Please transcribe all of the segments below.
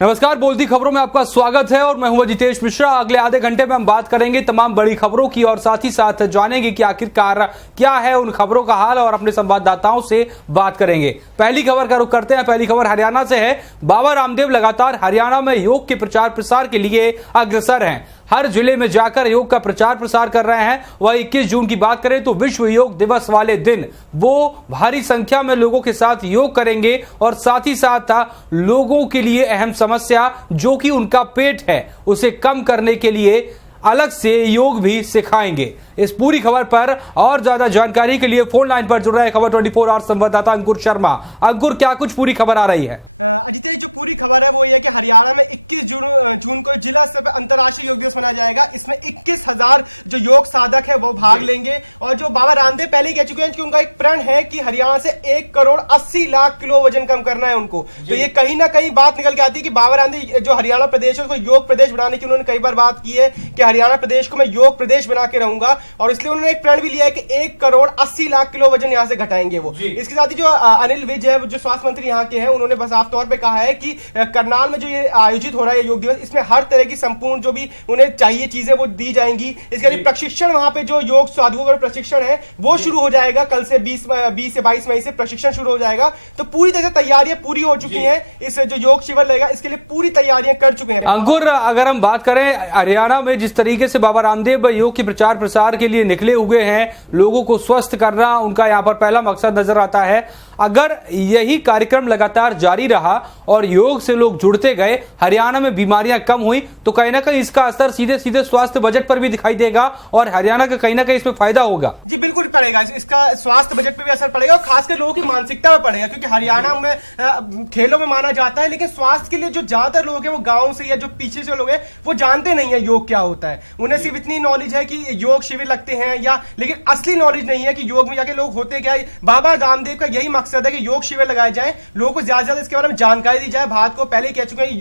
नमस्कार, बोलती खबरों में आपका स्वागत है और मैं हूं जितेश मिश्रा। अगले आधे घंटे में हम बात करेंगे तमाम बड़ी खबरों की और साथ ही साथ जानेंगे कि आखिरकार क्या है उन खबरों का हाल और अपने संवाददाताओं से बात करेंगे। पहली खबर का रुख करते हैं। पहली खबर हरियाणा से है। बाबा रामदेव लगातार हरियाणा में योग के प्रचार प्रसार के लिए अग्रसर हैं। हर जिले में जाकर योग का प्रचार प्रसार कर रहे हैं। वह 21 जून की बात करें तो विश्व योग दिवस वाले दिन वो भारी संख्या में लोगों के साथ योग करेंगे और साथ ही साथ लोगों के लिए अहम समस्या जो कि उनका पेट है उसे कम करने के लिए अलग से योग भी सिखाएंगे। इस पूरी खबर पर और ज्यादा जानकारी के लिए फोन लाइन पर जुड़ रहे खबर 24 आवर संवाददाता अंकुर शर्मा। अंकुर, क्या कुछ पूरी खबर आ रही है? अजितेश, जो पूरी खबर है वो ये है कि हरियाणा में 21 जून को जिला स्तर पर अंतर्राष्ट्रीय योग दिवस मनाया जाएगा। इसमें 21,000 जो योग साधक है वो भाग लेंगे और जो बाबा रामदेव पहले ही कह चुके हैं कि उनका एक प्रण है कि हरियाणा से 1,80,00,000 किलो वजन कम करना है उनको। तो ये कहीं ना कहीं बात निकल के आती है कि बाबा रामदेव जो हरियाणा प्रदेश है उसको योग प्रदेश बनाने की उन्होंने कई बार बात की है कि हरियाणा प्रदेश को मैं योग प्रदेश बना के रहूंगा और इसलिए उन्होंने एक प्रण भी लिया है कि 1,80,00,000 किलो वजन यहां से घटाएंगे वो। इसके साथ ही जो अनिल विज है, जो स्वास्थ्य मंत्री यहां के हैं, उन्होंने बस साफ तौर पे कहा है कि करनाल में जो ये आयोजित हो रहा है योग दिवस, इसमें हर तरह की संपूर्ण जो भी उन्हें चाहिए चीजें वो दी जाएंगी। इसके लिए प्रशिक्षण वहां पे जो योग साधुओं का प्रशिक्षण है वो शुरू हो जाएगा। कल से 20 से 22 मई से प्रशिक्षण शुरू हो जाएगा। तो पूरी तरह से तैयारियां पूरी हो चुकी हैं। इस जो योग शिविर लगेगा इसके लिए पूरी तैयारियां कर चुके हैं। अंकुर, अगर हम बात करें हरियाणा में जिस तरीके से बाबा रामदेव योग के प्रचार प्रसार के लिए निकले हुए हैं, लोगों को स्वस्थ करना उनका यहां पर पहला मकसद नजर आता है। अगर यही कार्यक्रम लगातार जारी रहा और योग से लोग जुड़ते गए, हरियाणा में बीमारियां कम हुई तो कहीं ना कहीं इसका असर सीधे सीधे स्वास्थ्य बजट पर भी दिखाई देगा और हरियाणा का कहीं ना कहीं इसमें फायदा होगा। जी बिल्कुल पड़ेगा, इसका स्वास्थ्य बजट पर भी असर पड़ेगा और खासकर लोगों की मानसिकता में पड़ेगा, क्योंकि हरियाणा में खेलों में माना जाता है लेकिन स्वास्थ्य के लिए जो ज्यादातर लोग हैं वो गांव से या जो पीछे से लोग हैं वो जानते नहीं है योग क्या होता है। उन्हें सिर्फ इतनी नॉलेज है कि योग शिविर लगते हैं या, लेकिन असली नॉलेज नहीं है कि योग में जाके लोग होते क्या है। बाबा रामदेव का यही मकसद है कि योग शिविर लगाए जाएं, लोगों को ज्यादा से ज्यादा इसके बारे में जानकारी दी जाए। भारत को पहले कह चुके हैं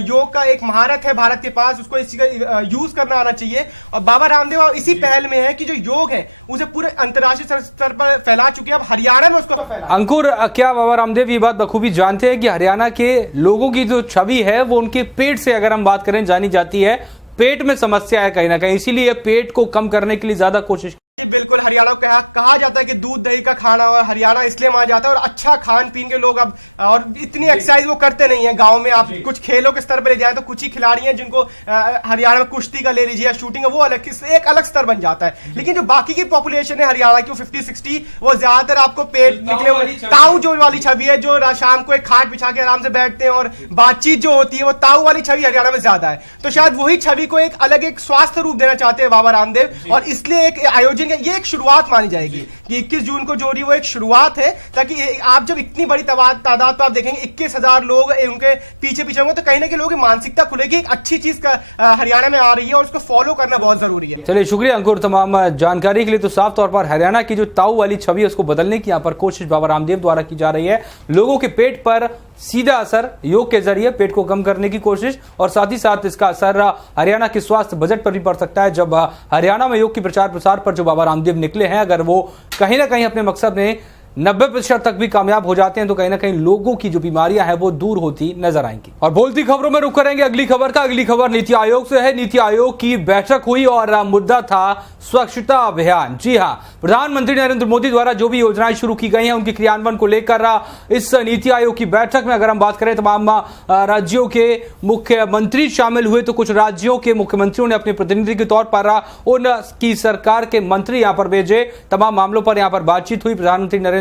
योग का एक महारत है भारत के पास, उसको इसी का यूज करना आना चाहिए। और बाबा रामदेव इसी पहल में है कि जो योग है उसे पूरे अंतर्राष्ट्रीय स्तर पर फैला चुके हैं। अब हरियाणा में उसको अंकुर, क्या बाबा रामदेव ये बात बखूबी जानते हैं कि हरियाणा के लोगों की जो छवि है वो उनके पेट से, अगर हम बात करें, जानी जाती है। पेट में समस्या है कहीं ना कहीं, इसीलिए पेट को कम करने के लिए ज्यादा कोशिश। बिल्कुल, हरियाणा को कहा जाता है कि दूध दही का खाना, और हरियाणा इसलिए माना जाता है। और अच्छा खान पीन के लोग अब और इतनी एक्सरसाइज वो करते नहीं है। गांव में आप कुछ खेलों के स्तर पर ले जाए तो कुछ ही खिलाड़ी हैं जिनको हरियाणा में कुश्ती का ले लीजिए या शूटिंग है, वो एक अलग स्तर बन जाता है। लेकिन जो बाकी की पॉपुलेशन है हरियाणा की 50-60, वो ज्यादातर आपको पेट निकले हुए ताऊ जो वाली छवि है, जो शाम को एक खाट बिछा के आराम से बैठते हैं और बातचीत जो होती है वो ताऊ वाली छवि हरियाणा में ज्यादा है। तो शायद वही छवि को एक अलग एक स्वास्थ्य रूप देना चाहते हैं बाबा रामदेव और इसलिए एक आयोजन, ये एक शुरुआत मानी जाएगी कि 21 जून को जो रही वो एक शुरुआत है, ताकि आप जब इतनी बड़ी तादाद तो आप देखेंगे 21,000 लोग उनके पीछे पीछे होंगे तो कहीं ना कहीं लोगों की मानसिकता खुलेगी। एक अच्छी चीज का हरियाणा में आ रही है और उसको फॉलो करना बहुत जरूरी है। चलिए, शुक्रिया अंकुर तमाम जानकारी के लिए। तो साफ तौर पर हरियाणा की जो ताऊ वाली छवि है उसको बदलने की यहाँ पर कोशिश बाबा रामदेव द्वारा की जा रही है। लोगों के पेट पर सीधा असर योग के जरिए पेट को कम करने की कोशिश और साथ ही साथ इसका असर हरियाणा के स्वास्थ्य बजट पर भी पड़ सकता है। जब हरियाणा में योग के प्रचार प्रसार पर जो बाबा रामदेव निकले हैं, अगर वो कहीं ना कहीं अपने मकसद में 90% तक भी कामयाब हो जाते हैं तो कहीं ना कहीं लोगों की जो बीमारियां हैं वो दूर होती नजर आएंगी। और बोलती खबरों में रुक करेंगे अगली खबर का। अगली खबर नीति आयोग से है। नीति आयोग की बैठक हुई और मुद्दा था स्वच्छता अभियान। जी हां, प्रधानमंत्री नरेंद्र मोदी द्वारा जो भी योजनाएं शुरू की गई हैं उनके क्रियान्वयन को लेकर इस नीति आयोग की बैठक में अगर हम बात करें, तमाम राज्यों के मुख्यमंत्री शामिल हुए। तो कुछ राज्यों के मुख्यमंत्रियों ने अपने प्रतिनिधि के तौर पर उनकी सरकार के मंत्री यहां पर भेजे। तमाम मामलों पर यहां पर बातचीत हुई। प्रधानमंत्री नरेंद्र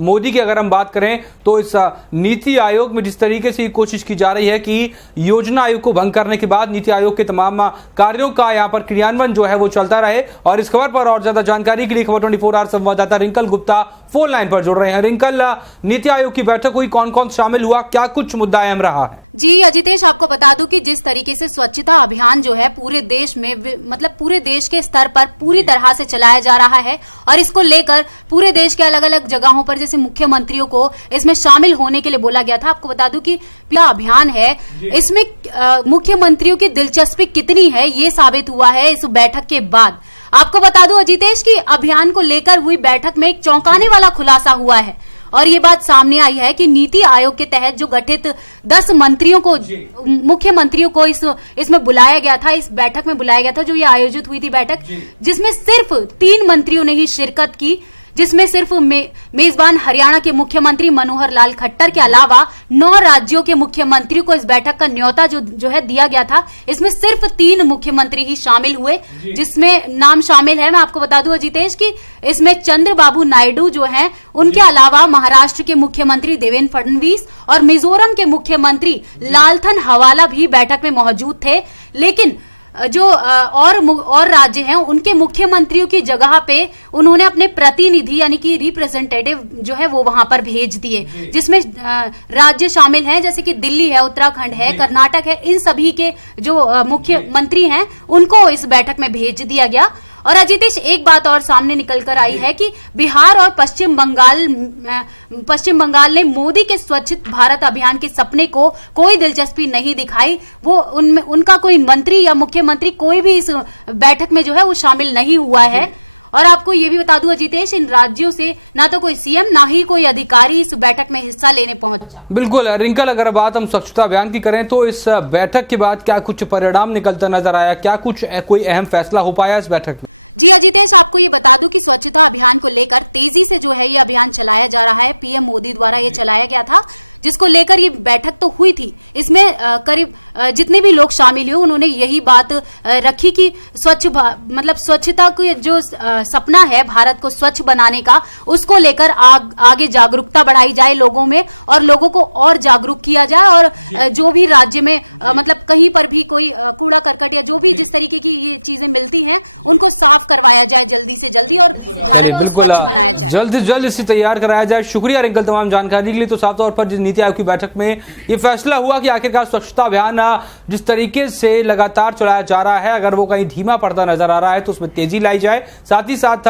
मोदी की अगर हम बात करें तो इस नीति आयोग में जिस तरीके से कोशिश की जा रही है कि योजना आयोग को भंग करने के बाद नीति आयोग के तमाम कार्यों का यहां पर क्रियान्वयन जो है वो चलता रहे। और इस खबर पर और ज्यादा जानकारी के लिए खबर 24 आवर संवाददाता रिंकल गुप्ता फोन लाइन पर जुड़ रहे हैं। रिंकल, नीति आयोग की बैठक हुई, कौन कौन शामिल हुआ, क्या कुछ मुद्दा अहम रहा है? जी अजितेश, आपको बता दूं कि जिस तरीके से स्वच्छता अभियान जो है पूरे देश में, मतलब पूरे देश के स्तर पर पूरी तरह से चलाया जा रहा है और इसको लेकर पूरे देश के अलग अलग जगहों पर जैसे मुख्यमंत्रियों को इसमें शामिल होने के लिए बोला गया था। आपको बता दूं कि यह अभियान है, इसमें मुख्यमंत्रियों की दिलचस्पी कितनी है ये साबित हुआ है इस बैठक के बाद। आपको बता दूं अजितेश की अभियान को लेकर हुई बैठक में एक चौंकाने वाला खुलासा हुआ है और ये बात सामने आई है कि नीति आयोग के तहत जो गठित 10 मंत्रियों को, मुख्यमंत्रियों को इसमें बुलाया गया था, इस बैठक में बुलाया गया था, जो ये आयोजित हुई थी बैठक, जिसमें सिर्फ 3 मंत्रियों ने ही शिरकत की, जिसमें सिर्फ मेजबान हरियाणा के मुख्यमंत्री मनोहर लाल खट्टर के अलावा 9 राज्यों के मुख्यमंत्रियों को इस बैठक का न्योता जो है दिया गया था। इसमें सिर्फ 3 मुख्यमंत्री ही शामिल हुए, जिसमें नाम शामिल है, मैं आपको बता दूं जितेश की इसमें चंद्रबाबू नायडू जो हैं, उनके अलावा महाराष्ट्र के मुख्यमंत्री देवेंद्र फडणवीस और मिजोरम के मुख्यमंत्री लालथन हवाला भी बैठक में मौजूद थे। लेकिन जो और राज्य हैं उनके मुख्यमंत्रियों की जगह पे उन्होंने अपने प्रतिनिधि यानी कि रिप्रेजेंटेटिव जो है वो वहां पर भेज दिए, जिसमें राज्य शामिल हैं जैसे कि दिल्ली है, उत्तराखंड है, कर्नाटक है, इन सभी के जो मुख्यमंत्री हैं उनको इस बैठक में भेज दिया गया। और अजितेश, एक बात और सामने निकल कर आई है कि बिहार और पश्चिम बंगाल ने मोदी के स्वच्छ भारत अभियान के सपने को कोई दिलचस्पी नहीं दिखाई। वो उनका कोई मंत्री या मुख्यमंत्री कोई भी इस बैठक में जो है वो शामिल नहीं हुआ है। और आपको ये भी बता दूं अजितेश, इन राज्यों से ना तो कोई सीएम ना ही कोई अधिकारी इस बैठक में हिस्सा लेने पहुंचा। बिल्कुल रिंकल, अगर बात हम स्वच्छता अभियान की करें तो इस बैठक के बाद क्या कुछ परिणाम निकलता नजर आया, क्या कुछ कोई अहम फैसला हो पाया इस बैठक में? जी अजितेश, आपको ये बता दूं कि स्वच्छता अभियान को लेकर तेजी से जो है ये अभियान चलाया जा रहा है। पीएम मोदी द्वारा ये चलाया गया था, जिसको लेकर ये बैठक तो हुई थी। इसमें करीब जितने भी लोग शामिल हुए उन्होंने यही बात रखी कि स्वच्छता को जो सपना है भारत को स्वच्छ बनाने का, उसको लेकर आगे जागरूकता बढ़ाई जाए लोगों में और लोगों को और जागरूक किया जाए। और जो भी राज्य में कहीं पर भी कोई कूड़ा करकट या जो भी जिस तरीके की ये चीजें मिलती हैं उनको साफ करवाया जाए जल्दी से जल्दी और भारत को स्वच्छ बनाया जाए, जल्द से जल्द इसे तैयार कराया जाए। शुक्रिया रिंकल तमाम जानकारी के लिए। तो साफ तौर पर नीति आयोग की बैठक में यह फैसला हुआ कि आखिरकार स्वच्छता अभियान जिस तरीके से लगातार चलाया जा रहा है, अगर वो कहीं धीमा पड़ता नजर आ रहा है तो उसमें तेजी लाई जाए। साथ ही साथ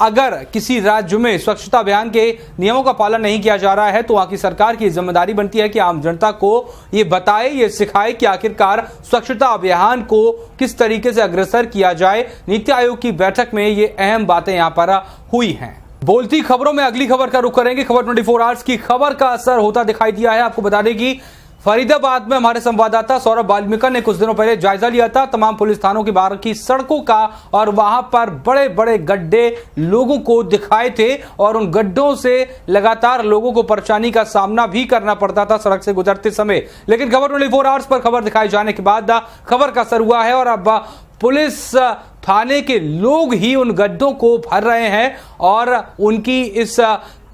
अगर किसी राज्य में स्वच्छता अभियान के नियमों का पालन नहीं किया जा रहा है तो वहां की सरकार की जिम्मेदारी बनती है कि आम जनता को ये बताए, ये सिखाए कि आखिरकार स्वच्छता अभियान को किस तरीके से अग्रसर किया जाए। नीति आयोग की बैठक में ये अहम बातें यहां पर हुई हैं। बोलती खबरों में अगली खबर का रुख करेंगे। खबर 24 आवर्स की खबर का असर होता दिखाई दिया है। आपको बता दें कि फरीदाबाद में हमारे संवाददाता सौरभ वाल्मीकि ने कुछ दिनों पहले जायजा लिया था तमाम पुलिस थानों के बाहर की सड़कों का, और वहां पर बड़े बड़े गड्ढे लोगों को दिखाए थे और उन गड्ढों से लगातार लोगों को परेशानी का सामना भी करना पड़ता था सड़क से गुजरते समय। लेकिन खबर 24 आवर्स पर खबर दिखाए जाने के बाद खबर का असर हुआ है और अब पुलिस थाने के लोग ही उन गड्ढों को भर रहे हैं और उनकी इस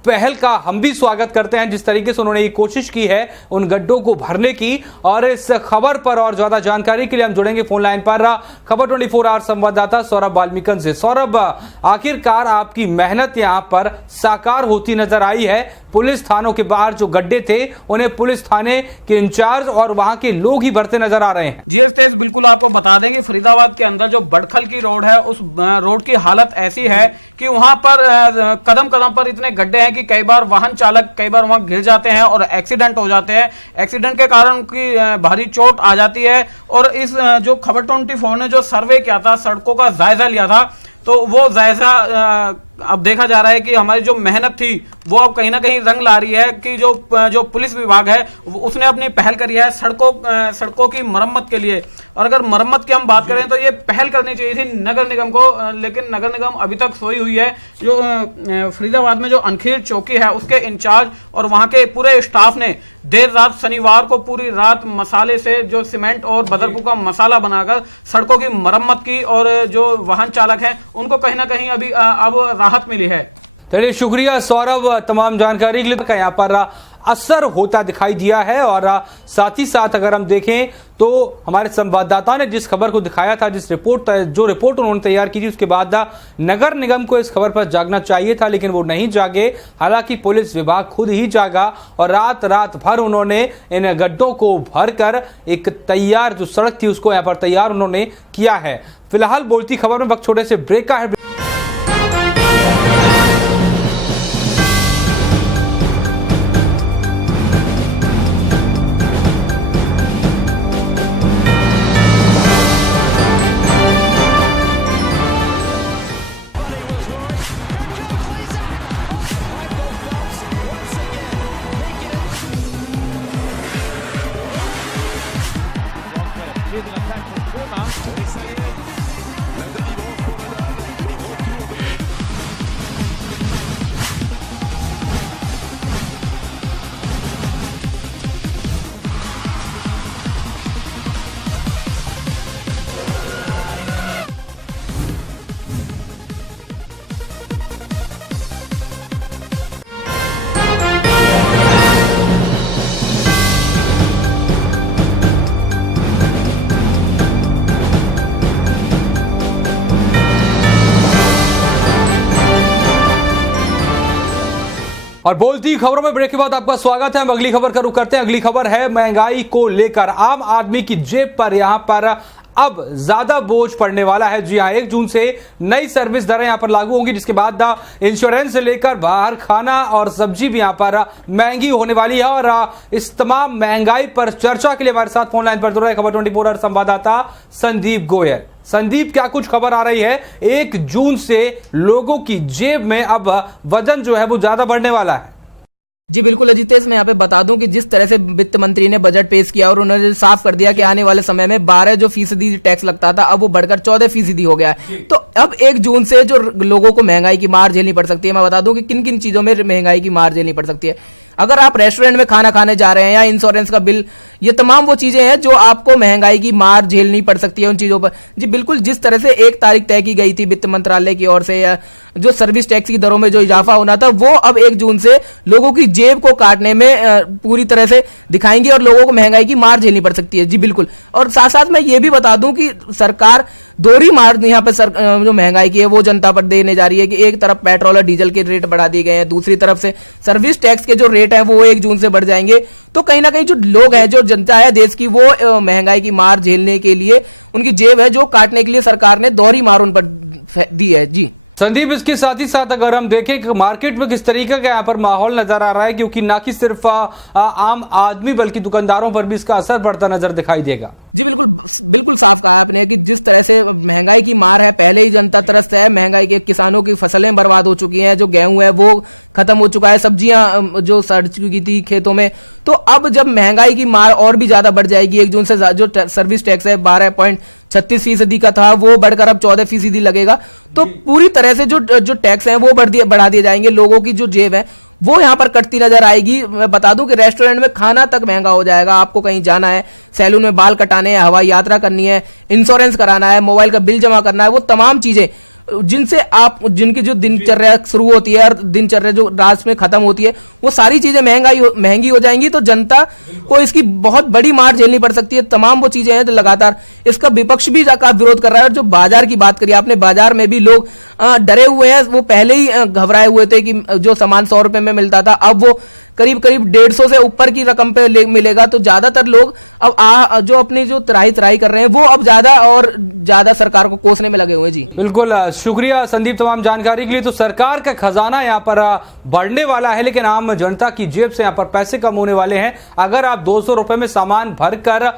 पहल का हम भी स्वागत करते हैं, जिस तरीके से उन्होंने ये कोशिश की है उन गड्ढों को भरने की। और इस खबर पर और ज्यादा जानकारी के लिए हम जुड़ेंगे फोन लाइन पर खबर 24 आवर संवाददाता सौरभ वाल्मीकि से। सौरभ, आखिरकार आपकी मेहनत यहां पर साकार होती नजर आई है। पुलिस थानों के बाहर जो गड्ढे थे उन्हें पुलिस थाने के इंचार्ज और वहां के लोग ही भरते नजर आ रहे हैं। जी तेज, बिल्कुल आपको बता देंगे फरीदाबाद के अंदर जो बड़खल की रोड है उस रोड की हालत ऐसी है कि वहां पर कदम कदम पर इतने गड्ढे हैं कि कई बार वाहन चालक कई बार वहां गिर जाते हैं और एक्सीडेंट हो जाते हैं। एक्सीडेंट के कारण उनकी भारी चोट आ जाती है। और इस जो खबर 24 ने जो सर्वे किया था, सड़कों का जायजा लिया था, तो वो जायजा अब देखा जा रहा है कि हमारी जो मेहनत थी वो अब कहीं ना कहीं रंग ला रही है कि जो पुलिस विभाग है उसने अपनी पहल करी है सड़कों की मरम्मत के लिए। और अगर मरम्मत की हम बात करें तो ये पहल करनी चाहिए थी नगर निगम को, लेकिन नगर निगम अभी तक सोई हुई है। जो फरीदाबाद में जो अनखीर चौकी है उसके इंचार्ज और वहां के पूरे स्टाफ ने देर रात शनिवार को पूरी रात मसाले से जो सीमेंट और बदरपू का मसाला बनाकर सड़कों की मरम्मत की और जो वाहन चालक हैं उनको कहीं ना कहीं अभी अब राहत मिली है। चलिए शुक्रिया सौरभ तमाम जानकारी के लिए। यहाँ पर असर होता दिखाई दिया है और साथ ही साथ अगर हम देखें तो हमारे संवाददाता ने जिस खबर को दिखाया था, जो रिपोर्ट उन्होंने तैयार की थी, उसके बाद नगर निगम को इस खबर पर जागना चाहिए था, लेकिन वो नहीं जागे। हालांकि पुलिस विभाग खुद ही जागा और रात भर उन्होंने इन गड्ढों को भरकर एक तैयार जो सड़क थी उसको यहाँ पर तैयार उन्होंने किया है। फिलहाल बोलती खबर में वक्त छोटे से ब्रेक का है। और बोलती खबरों में ब्रेक के बाद आपका स्वागत है। हम अगली खबर का रुख करते हैं। अगली खबर है महंगाई को लेकर। आम आदमी की जेब पर यहां पर अब ज्यादा बोझ पड़ने वाला है। जी हां, 1 जून से नई सर्विस दरें यहां पर लागू होंगी, जिसके बाद इंश्योरेंस से लेकर बाहर खाना और सब्जी भी यहां पर महंगी होने वाली है। और इस तमाम महंगाई पर चर्चा के लिए हमारे साथ फोन लाइन पर जुड़ रहे खबर 24 आवर संवाददाता संदीप गोयल। संदीप, क्या कुछ खबर आ रही है? 1 जून से लोगों की जेब में अब वजन जो है वो ज्यादा बढ़ने वाला है। जी बिल्कुल अजितेश, मैं यहाँ पे बता दूं कि जिस तरह से वित्त मंत्री ने बजट पेश किया और उन्होंने साफ कर दिया कि आने वाले समय में 12% टैक्स लगता था, अब वो बढ़कर 14% हो गया है। तो अब 1 जून से जो लोगों को महंगाई की मार झेलनी पड़ सकती है, मैं बता दूं कि किन किन चीजों में महंगाई की मार झेलनी पड़ सकती है। अगर आप रेस्टोरेंट में खाना खाने जा रहे हैं या इंश्योरेंस का बिल, ये तमाम वो चीजें हैं जो आपको महंगाई की मार झेलनी पड़ सकती है उन चीजों पर। जी बिल्कुल, जिस तरह से 1 तारीख तय की गई थी वित्त मंत्रालय की ओर से, या जो सर्विस टैक्स की दरों में जो इजाफा होना था, वो अब 1 जून से लोगों की जेब को काटने में पूरी तरह से दिखाएंगे और लोगों को महंगाई की मार झेलनी पड़ सकती है। जी बिल्कुल, और साथ साथ मैं ये भी बता दूं कि सरकार दोहरी मार यहाँ पे जो महंगाई की है वो जनता पर देने जा रही है कि एक तरफ पेट्रोल और डीजल के रेट बढ़ा दिए गए हैं, दूसरी तरफ से सर्विस टैक्स के जो रेट है वो 1 जून से बढ़ जाएंगे। तो कहीं ना कहीं जो लोग हैं, जो जनता है देश की, वो महंगाई की मार झेलने के लिए उनकी जेब है जो काटने के लिए सरकार ने दोहरी मार उन पर दी है। जी संदीप, इसके साथ ही साथ अगर हम देखें कि मार्केट में किस तरीके का यहाँ पर माहौल नजर आ रहा है, क्योंकि ना कि सिर्फ आम आदमी बल्कि दुकानदारों पर भी इसका असर पड़ता नजर दिखाई देगा। जी बिल्कुल साफ कहा आपने कि जिस तरह से महंगाई की मार है, पहले ही जनता त्रस्त है। महंगाई के किसानों की फसलें बर्बाद हो चुकी हैं, जो गेहूं है वो खत्म हो चुका है, सब्जियां जो सड़ चुकी थी खेतों में। तो अब जब महंगाई की मार और भी ज्यादा बढ़ जाएगी, 1 जून से जो सर्विस टैक्स है 12.36% का था, वो बढ़कर अब 14% लगेगा। तो पूरी तरह से जो टैक्स है वो बढ़ा दिए जाएंगे। लोगों की जो जेब है वो यहां पर कटती नजर आएगी। मैं बता दूं कि रेस्टोरेंट में खाना तक महंगा हो जाएगा। आपको कहीं जाना है, सैलून में बाल कटाने हैं, हवाई यात्रा करनी है, इंश्योरेंस कराना है, मोबाइल का बिल जमा करना है, वो तमाम चीजें जिनकी जो दिनचर्या शुरू होती है और दिनचर्या जो रात में खत्म होती है, वो सारी चीजें महंगी हो जाएंगी। तो जनता को इसकी बहुत बड़ी मार झेलनी पड़ सकती है। तमाम वो चीजें हैं जो लगातार इसका विपक्ष भी का विरोध कर रहा है। और जो बाजार की बात करी आपने, बाजार में भी लोग डरे हुए हैं। वो पहले ही घबराए हुए थे कि जो सामान 100 रुपए में मिलता था, अब वो करीब 150 से ऊपर की रकम पे मिलेगा। तो ज्यादातर लोग अब जो अपनी जो त्राही कर रहे हैं, वो अब ज्यादा सरकार को कोसने में लगे हुए हैं। जी बिल्कुल, शुक्रिया संदीप तमाम जानकारी के लिए। तो सरकार का खजाना यहाँ पर बढ़ने वाला है, लेकिन आम जनता की जेब से यहाँ पर पैसे कम होने वाले हैं। अगर आप 200 रुपए में सामान भरकर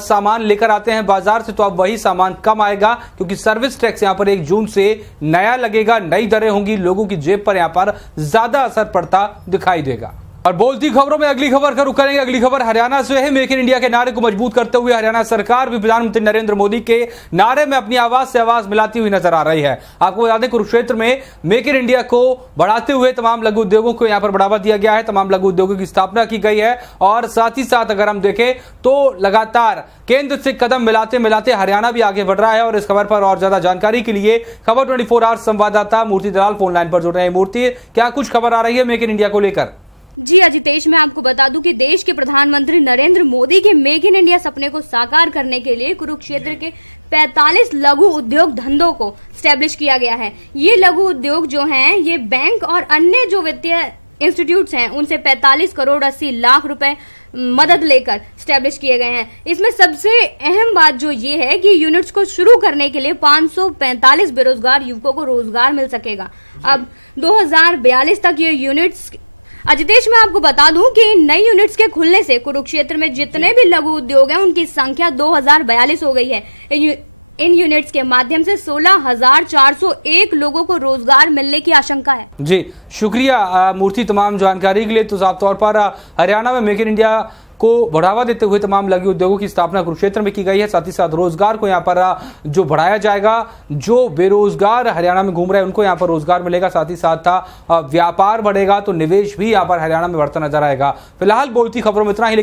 सामान लेकर आते हैं बाजार से, तो अब वही सामान कम आएगा, क्योंकि सर्विस टैक्स यहाँ पर 1 जून से नया लगेगा, नई दरें होंगी, लोगों की जेब पर यहाँ पर ज्यादा असर पड़ता दिखाई देगा। और बोलती खबरों में अगली खबर का रुख करेंगे। अगली खबर हरियाणा से है। मेक इन इंडिया के नारे को मजबूत करते हुए हरियाणा सरकार भी प्रधानमंत्री नरेंद्र मोदी के नारे में अपनी आवाज से आवाज मिलाती हुई नजर आ रही है। आपको बता दें, कुरुक्षेत्र में मेक इन इंडिया को बढ़ाते हुए तमाम लघु उद्योगों को यहां पर बढ़ावा दिया गया है। तमाम लघु उद्योगों की स्थापना की गई है। और साथ ही साथ अगर हम देखें तो लगातार केंद्र से कदम मिलाते मिलाते हरियाणा भी आगे बढ़ रहा है। और इस खबर पर और ज्यादा जानकारी के लिए खबर 24 आवर संवाददाता मूर्ति दलाल फोन लाइन पर जुड़ रहे हैं। मूर्ति, क्या कुछ खबर आ रही है मेक इन इंडिया को लेकर? जी अजितेश, मैं आपको बता दूं कि देश के प्रधानमंत्री नरेंद्र मोदी के मेक इन इंडिया सपने को साकार करने के लिए कुरुक्षेत्र के 45 लघु उद्योग धंधों को स्टैब्लिश किया गया है। ये लघु उद्योग जो हैं, ये बैंक और अन्य जो वित्तीय इंस्टीट्यूट्स हैं उनसे 45 करोड़ 80 लाख रुपए मदद लेकर स्टैब्लिश किए गए हैं। इसमें सबसे अहम बात जो ये है कि यूनिट्स को शुरू करने के लिए 545 बेरोजगार युवकों को रोजगार मिल सकेगा। अब 2042 तक ये यूनिट्स, अजितेश मैं आपको बता दूं कि नई यूनिट्स के खुलने से कुरुक्षेत्र में जितने भी लघु उद्योग हैं उनकी संख्या 2042 हो गई है। इन यूनिट्स के माध्यम से 16,401 लोगों को रोजगार मिलने की आशंका है। जी शुक्रिया मूर्ति तमाम जानकारी के लिए। तो साफ तौर पर हरियाणा में मेक इन इंडिया को बढ़ावा देते हुए तमाम लघु उद्योगों की स्थापना कुरुक्षेत्र में की गई है। साथ ही साथ रोजगार को यहाँ पर जो बढ़ाया जाएगा, जो बेरोजगार हरियाणा में घूम रहे हैं उनको यहाँ पर रोजगार मिलेगा। साथ ही साथ व्यापार बढ़ेगा, तो निवेश भी यहाँ पर हरियाणा में बढ़ता नजर आएगा। फिलहाल बोलती खबरों में इतना ही।